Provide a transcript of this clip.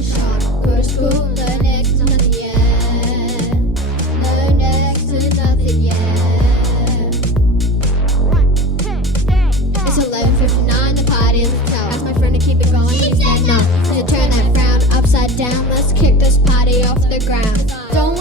and shop. Go to school, learn next to nothing yet. Learn next to nothing yet. It's 11:59, the party is a tell. Ask my friend to keep it going, he said no. So turn that frown upside down, let's kick this party off the ground. Don't